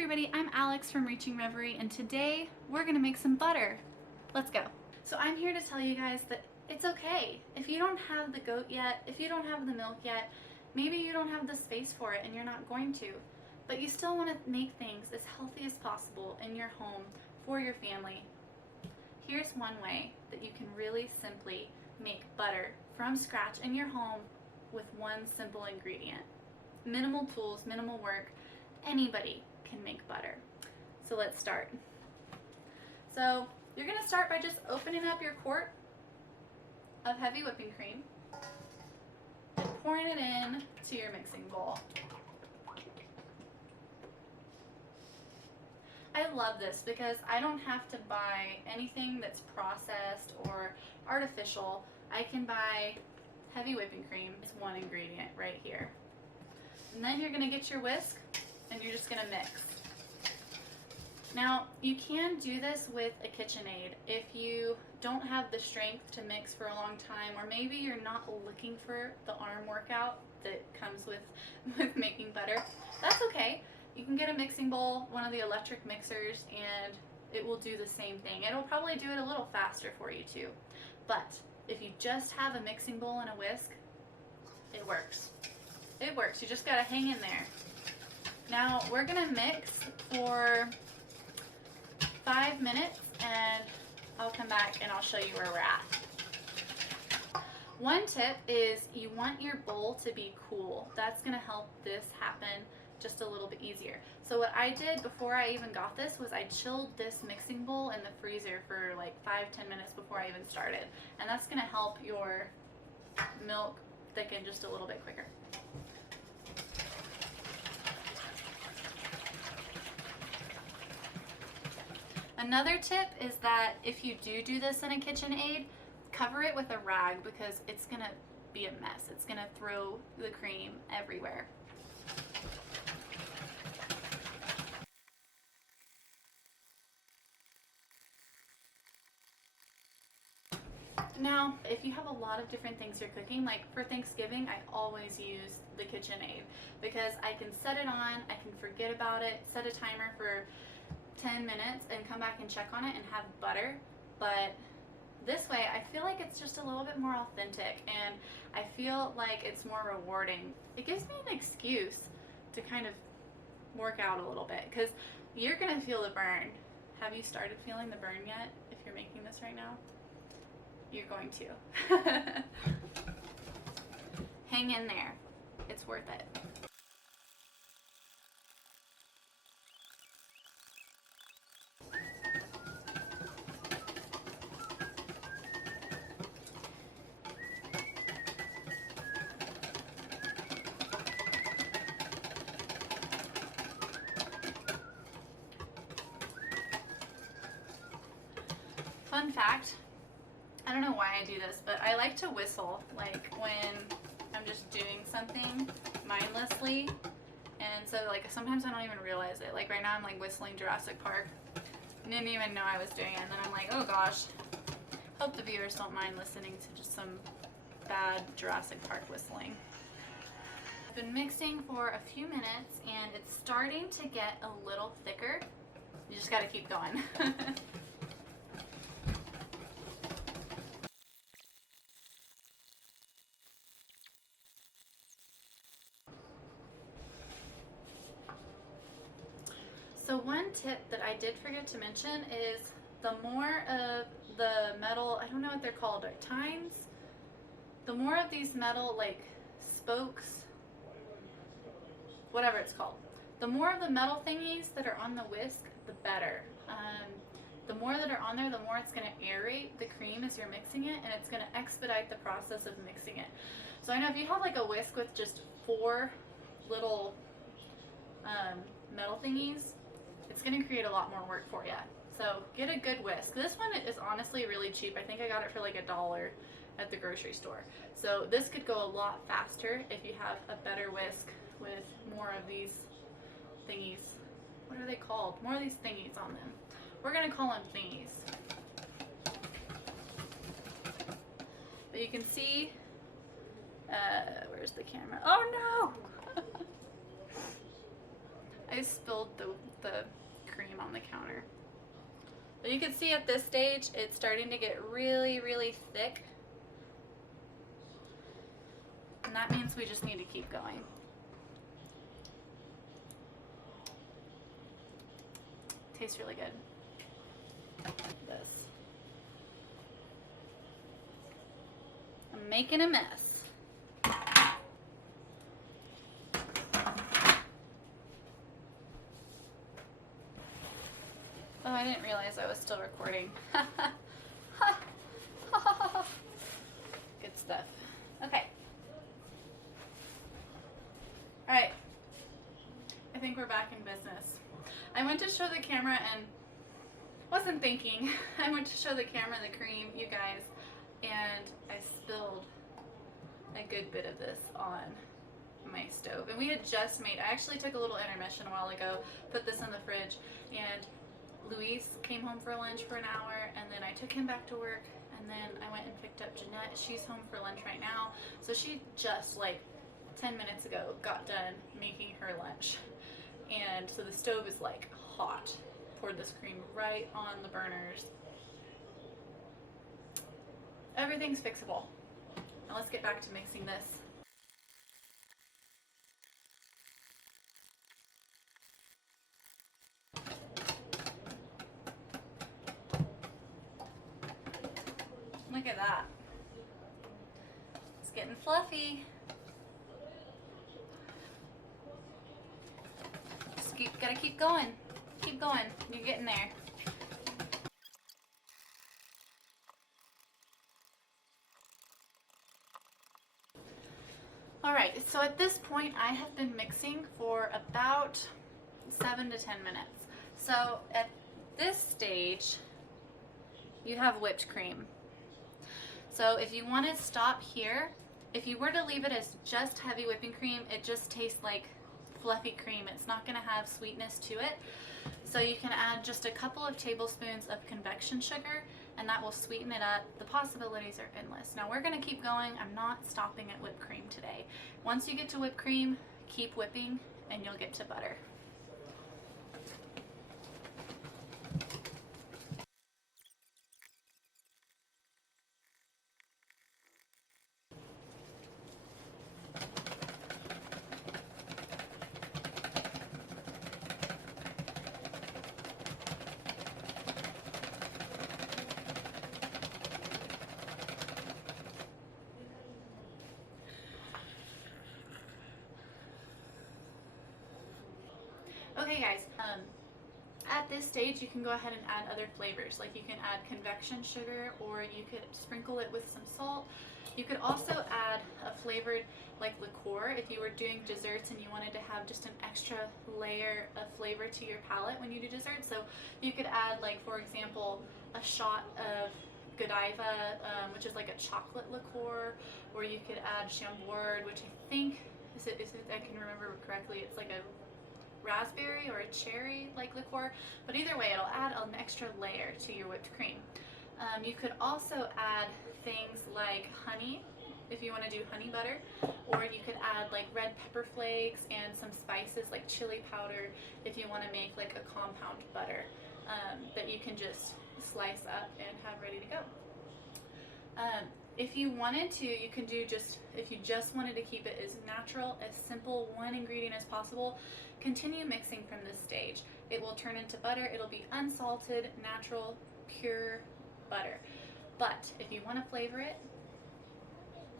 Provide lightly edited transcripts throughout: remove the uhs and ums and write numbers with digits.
everybody, I'm Alex from Reaching Reverie, and today we're gonna make some butter. Let's go. So I'm here to tell you guys that it's okay. If you don't have the goat yet, if you don't have the milk yet, maybe you don't have the space for it and you're not going to, but you still wanna make things as healthy as possible in your home for your family. Here's one way that you can really simply make butter from scratch in your home with one simple ingredient. Minimal tools, minimal work. Anybody can make butter. So let's start. So you're going to start by just opening up your quart of heavy whipping cream and pouring it in to your mixing bowl. I love this because I don't have to buy anything that's processed or artificial. I can buy heavy whipping cream. It's one ingredient right here. And then you're going to get your whisk and you're just going to mix. Now, you can do this with a KitchenAid if you don't have the strength to mix for a long time, or maybe you're not looking for the arm workout that comes with making butter. That's okay. You can get a mixing bowl, one of the electric mixers, and it will do the same thing. It'll probably do it a little faster for you too. But if you just have a mixing bowl and a whisk, it works. It works. You just gotta hang in there. Now we're gonna mix for 5 minutes and I'll come back and I'll show you where we're at. One tip is you want your bowl to be cool. That's gonna help this happen just a little bit easier. So what I did before I even got this was I chilled this mixing bowl in the freezer for like 5-10 minutes before I even started. And that's gonna help your milk thicken just a little bit quicker. Another tip is that if you do this in a KitchenAid, cover it with a rag because it's gonna be a mess. It's gonna throw the cream everywhere. Now, if you have a lot of different things you're cooking, like for Thanksgiving, I always use the KitchenAid because I can set it on, I can forget about it, set a timer for 10 minutes and come back and check on it and have butter. But this way I feel like it's just a little bit more authentic and I feel like it's more rewarding. It gives me an excuse to kind of work out a little bit because you're gonna feel the burn. Have you started feeling the burn yet if you're making this right now? You're going to. Hang in there. It's worth it. Fun fact, I don't know why I do this, but I like to whistle, like when I'm just doing something mindlessly, and so like sometimes I don't even realize it. Like right now I'm like whistling Jurassic Park. I didn't even know I was doing it, and then I'm like, oh gosh, hope the viewers don't mind listening to just some bad Jurassic Park whistling. I've been mixing for a few minutes and it's starting to get a little thicker. You just gotta keep going. So one tip that I did forget to mention is the more of the metal, I don't know what they're called, tines? The more of these metal like spokes, whatever it's called, the more of the metal thingies that are on the whisk, the better. The more that are on there, the more it's going to aerate the cream as you're mixing it, and it's going to expedite the process of mixing it. So I know if you have like a whisk with just 4 little metal thingies, it's going to create a lot more work for you. So get a good whisk. This one is honestly really cheap. I think I got it for like $1 at the grocery store. So this could go a lot faster if you have a better whisk with more of these thingies. What are they called? More of these thingies on them. We're going to call them thingies. But you can see, where's the camera? Oh no! I spilled the cream on the counter. But you can see at this stage, it's starting to get really, really thick. And that means we just need to keep going. Tastes really good. This. I'm making a mess. Oh, I didn't realize I was still recording. Good stuff. Okay. All right. I think we're back in business. I went to show the camera and wasn't thinking. I went to show the camera the cream, you guys, and I spilled a good bit of this on my stove. And we had just made, I actually took a little intermission a while ago, put this in the fridge, and Luis came home for lunch for an hour, and then I took him back to work, and then I went and picked up Jeanette. She's home for lunch right now. So she just like 10 minutes ago got done making her lunch. And so the stove is like hot. Poured this cream right on the burners. Everything's fixable. Now let's get back to mixing this. Look at that. It's getting fluffy. Just gotta keep going. Keep going. You're getting there. Alright, so at this point I have been mixing for about 7 to 10 minutes. So at this stage, you have whipped cream. So if you want to stop here, if you were to leave it as just heavy whipping cream, it just tastes like fluffy cream. It's not going to have sweetness to it. So you can add just a couple of tablespoons of convection sugar, and that will sweeten it up. The possibilities are endless. Now we're going to keep going. I'm not stopping at whipped cream today. Once you get to whipped cream, keep whipping and you'll get to butter. Okay guys, at this stage you can go ahead and add other flavors. Like you can add convection sugar, or you could sprinkle it with some salt. You could also add a flavored like liqueur if you were doing desserts and you wanted to have just an extra layer of flavor to your palate when you do dessert. So you could add, like, for example, a shot of Godiva, which is like a chocolate liqueur, or you could add Chambord, which I think is it I can remember correctly, it's like a raspberry or a cherry like liqueur, but either way it'll add an extra layer to your whipped cream. You could also add things like honey if you want to do honey butter, or you could add like red pepper flakes and some spices like chili powder if you want to make like a compound butter that you can just slice up and have ready to go. If you wanted to, you can do if you just wanted to keep it as natural, as simple, one ingredient as possible, continue mixing from this stage. It will turn into butter. It'll be unsalted, natural, pure butter. But if you want to flavor it,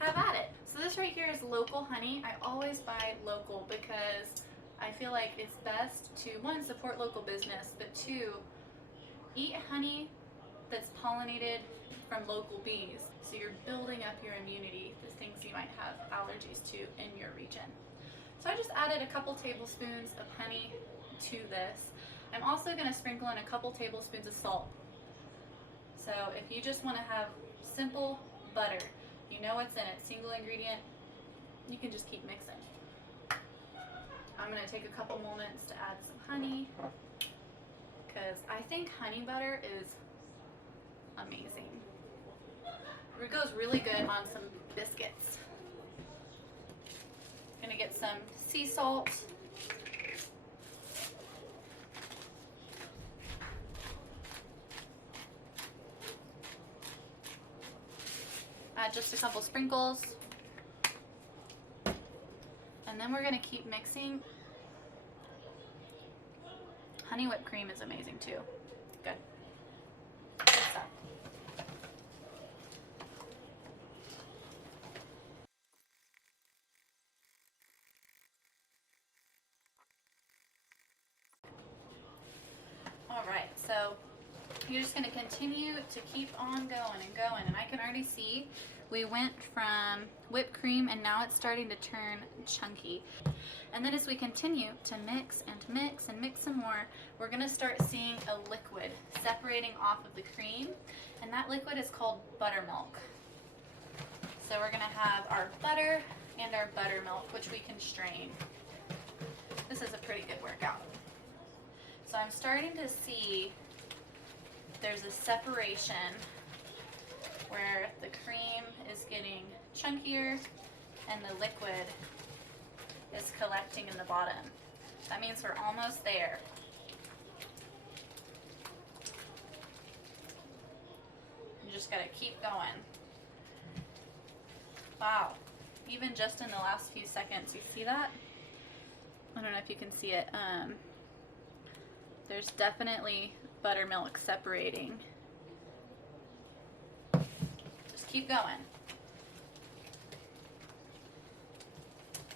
have at it. So this right here is local honey. I always buy local because I feel like it's best to, one, support local business, but two, eat honey that's pollinated from local bees. So you're building up your immunity to things you might have allergies to in your region. So I just added a couple tablespoons of honey to this. I'm also going to sprinkle in a couple tablespoons of salt. So if you just want to have simple butter, you know what's in it, single ingredient, you can just keep mixing. I'm going to take a couple moments to add some honey, because I think honey butter is amazing. It goes really good on some biscuits. Gonna get some sea salt. Add just a couple sprinkles. And then we're gonna keep mixing. Honey whipped cream is amazing too. Good. Good stuff. All right, so you're just gonna continue to keep on going and going, and I can already see we went from whipped cream and now it's starting to turn chunky. And then as we continue to mix and mix and mix some more, we're gonna start seeing a liquid separating off of the cream, and that liquid is called buttermilk. So we're gonna have our butter and our buttermilk, which we can strain. This is a pretty good workout. So I'm starting to see there's a separation where the cream is getting chunkier and the liquid is collecting in the bottom. That means we're almost there. You just gotta keep going. Wow, even just in the last few seconds, you see that? I don't know if you can see it. There's definitely buttermilk separating. Just keep going.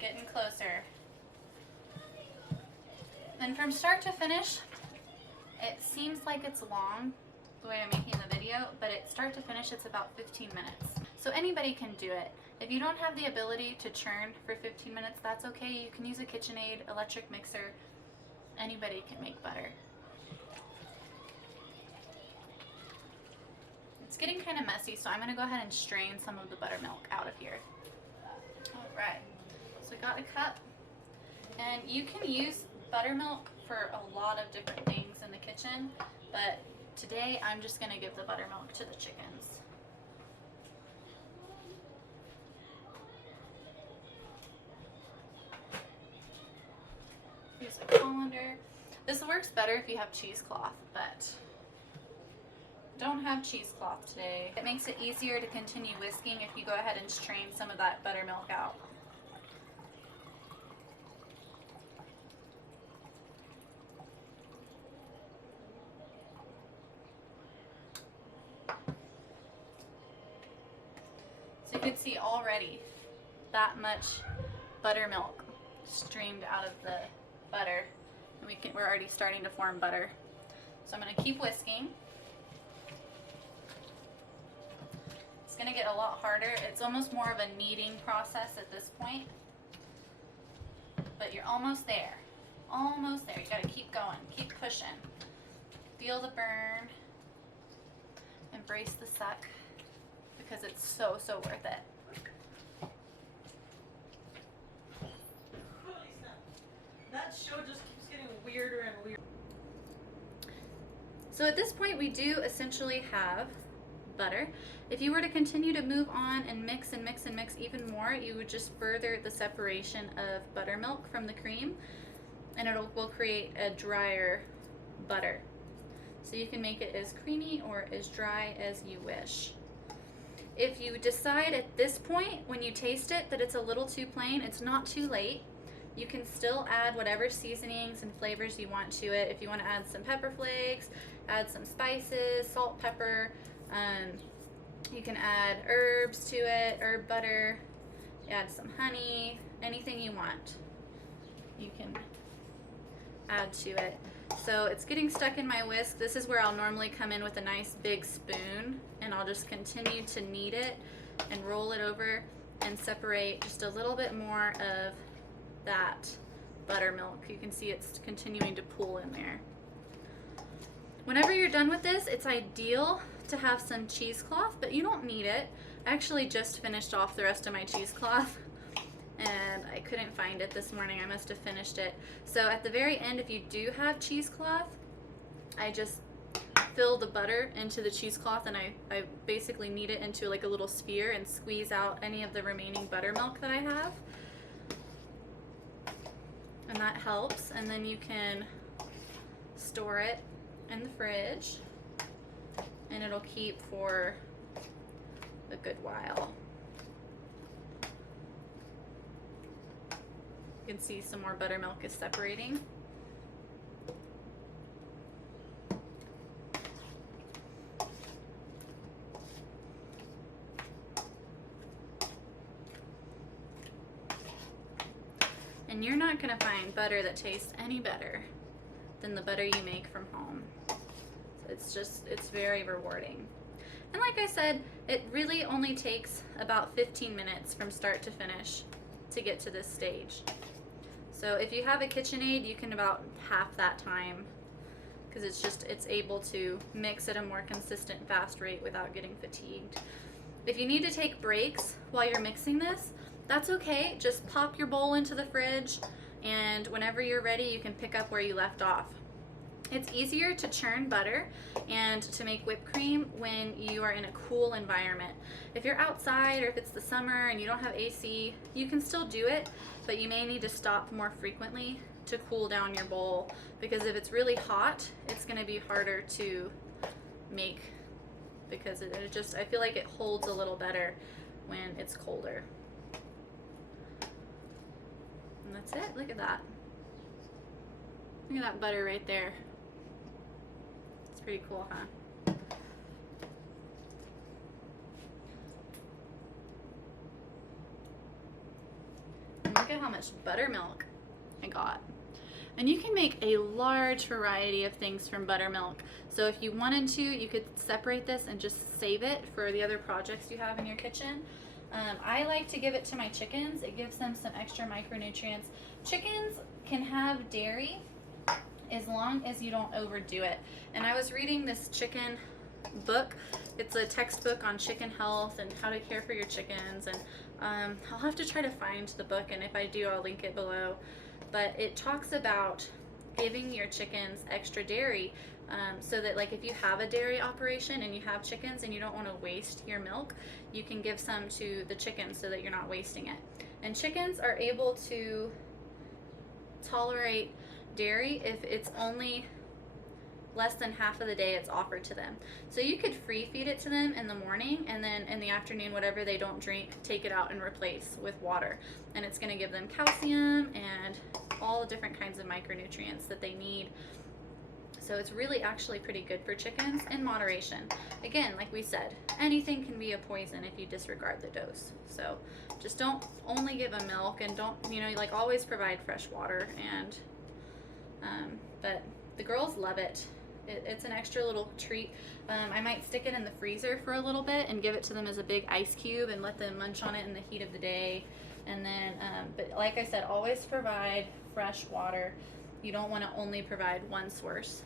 Getting closer. And from start to finish, it seems like it's long the way I'm making the video, but at start to finish it's about 15 minutes. So anybody can do it. If you don't have the ability to churn for 15 minutes, that's okay. You can use a KitchenAid electric mixer. Anybody can make butter. It's getting kind of messy, so I'm going to go ahead and strain some of the buttermilk out of here. All right. So I got a cup, and you can use buttermilk for a lot of different things in the kitchen, but today I'm just going to give the buttermilk to the chickens. Use a colander. This works better if you have cheesecloth, but don't have cheesecloth today. It makes it easier to continue whisking if you go ahead and strain some of that buttermilk out. So you can see already that much buttermilk streamed out of the butter, and we're already starting to form butter. So I'm going to keep whisking. It's going to get a lot harder. It's almost more of a kneading process at this point, but you're almost there. Almost there. You got to keep going, keep pushing. Feel the burn. Embrace the suck, because it's so worth it. That show just keeps getting weirder and weirder. So at this point we do essentially have butter. If you were to continue to move on and mix and mix and mix even more, you would just further the separation of buttermilk from the cream, and will create a drier butter. So you can make it as creamy or as dry as you wish. If you decide at this point when you taste it that it's a little too plain, it's not too late. You can still add whatever seasonings and flavors you want to it. If you want to add some pepper flakes, add some spices, salt, pepper. You can add herbs to it, herb butter, add some honey, anything you want. You can add to it. So it's getting stuck in my whisk. This is where I'll normally come in with a nice big spoon, and I'll just continue to knead it and roll it over and separate just a little bit more of that buttermilk. You can see it's continuing to pool in there. Whenever you're done with this, it's ideal to have some cheesecloth, but you don't need it. I actually just finished off the rest of my cheesecloth and I couldn't find it this morning. I must have finished it. So at the very end, if you do have cheesecloth, I just fill the butter into the cheesecloth and I basically knead it into like a little sphere and squeeze out any of the remaining buttermilk that I have. And that helps. And then you can store it in the fridge and it'll keep for a good while. You can see some more buttermilk is separating. And you're not gonna find butter that tastes any better than the butter you make from home. So it's very rewarding. And like I said, it really only takes about 15 minutes from start to finish to get to this stage. So if you have a KitchenAid, you can about half that time, because it's able to mix at a more consistent, fast rate without getting fatigued. If you need to take breaks while you're mixing this, that's okay. Just pop your bowl into the fridge, and whenever you're ready, you can pick up where you left off. It's easier to churn butter and to make whipped cream when you are in a cool environment. If you're outside or if it's the summer and you don't have AC, you can still do it, but you may need to stop more frequently to cool down your bowl, because if it's really hot, it's going to be harder to make, because I feel like it holds a little better when it's colder. And that's it. Look at that. Look at that butter right there. It's pretty cool, huh? And look at how much buttermilk I got. And you can make a large variety of things from buttermilk. So if you wanted to, you could separate this and just save it for the other projects you have in your kitchen. I like to give it to my chickens. It gives them some extra micronutrients. Chickens can have dairy as long as you don't overdo it. And I was reading this chicken book. It's a textbook on chicken health and how to care for your chickens. And I'll have to try to find the book, and if I do, I'll link it below. But it talks about giving your chickens extra dairy, so that, like, if you have a dairy operation and you have chickens and you don't want to waste your milk, you can give some to the chickens so that you're not wasting it. And chickens are able to tolerate dairy if it's only less than half of the day it's offered to them. So you could free feed it to them in the morning, and then in the afternoon, whatever they don't drink, take it out and replace with water. And it's going to give them calcium and all the different kinds of micronutrients that they need. So it's really actually pretty good for chickens in moderation. Again, like we said, anything can be a poison if you disregard the dose. So just don't only give them milk, and don't, like, always provide fresh water. And but the girls love it. It's an extra little treat. I might stick it in the freezer for a little bit and give it to them as a big ice cube and let them munch on it in the heat of the day. And then, but like I said, always provide fresh water. You don't want to only provide one source.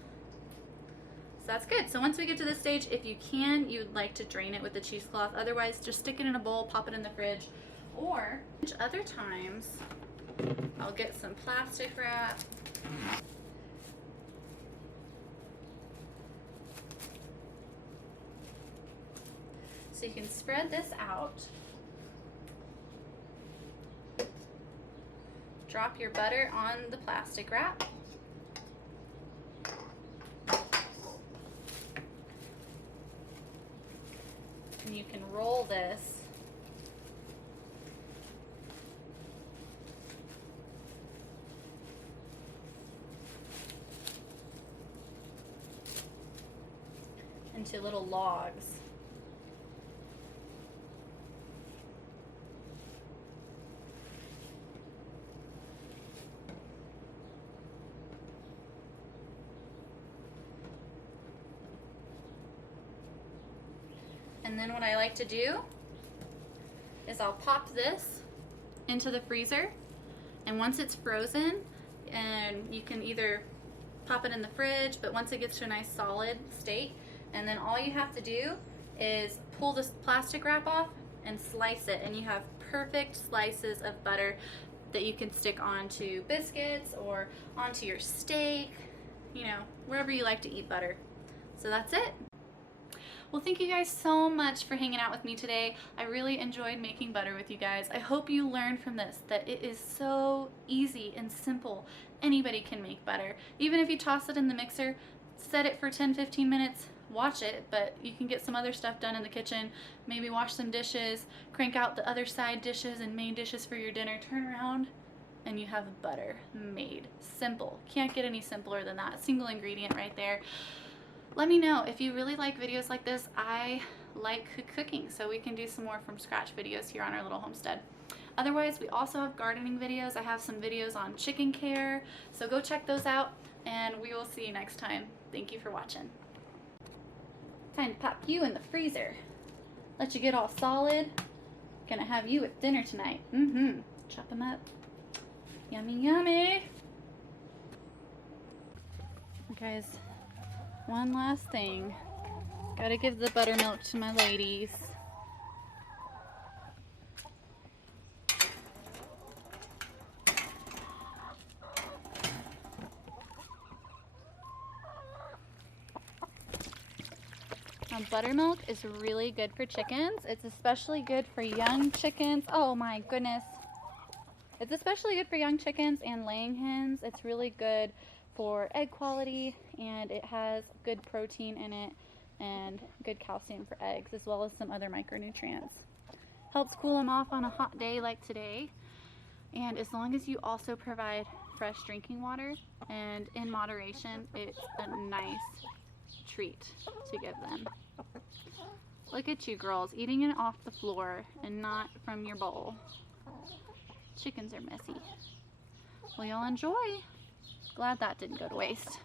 So that's good. So once we get to this stage, if you can, you'd like to drain it with the cheesecloth. Otherwise, just stick it in a bowl, pop it in the fridge. Or other times, I'll get some plastic wrap. So you can spread this out. Drop your butter on the plastic wrap. And you can roll this into little logs. And then what I like to do is I'll pop this into the freezer, and once it's frozen, and you can either pop it in the fridge, but once it gets to a nice solid state, and then all you have to do is pull this plastic wrap off and slice it, and you have perfect slices of butter that you can stick onto biscuits or onto your steak, wherever you like to eat butter. So that's it. Well, thank you guys so much for hanging out with me today. I really enjoyed making butter with you guys. I hope you learned from this that it is so easy and simple. Anybody can make butter. Even if you toss it in the mixer, set it for 10-15 minutes, watch it, but you can get some other stuff done in the kitchen. Maybe wash some dishes, crank out the other side dishes and main dishes for your dinner, turn around, and you have butter made. Simple. Can't get any simpler than that. Single ingredient right there. Let me know if you really like videos like this. I like cooking, so we can do some more from scratch videos here on our little homestead. Otherwise, we also have gardening videos. I have some videos on chicken care, so go check those out, and we will see you next time. Thank you for watching. Time to pop you in the freezer. Let you get all solid. Gonna have you at dinner tonight. Chop them up. Yummy, yummy. Guys, one last thing. Gotta give the buttermilk to my ladies. Now, buttermilk is really good for chickens. It's especially good for young chickens. Oh my goodness. It's especially good for young chickens and laying hens. It's really good for egg quality, and it has good protein in it and good calcium for eggs, as well as some other micronutrients. Helps cool them off on a hot day like today. And as long as you also provide fresh drinking water and in moderation, it's a nice treat to give them. Look at you girls, eating it off the floor and not from your bowl. Chickens are messy. Well, y'all enjoy. Glad that didn't go to waste.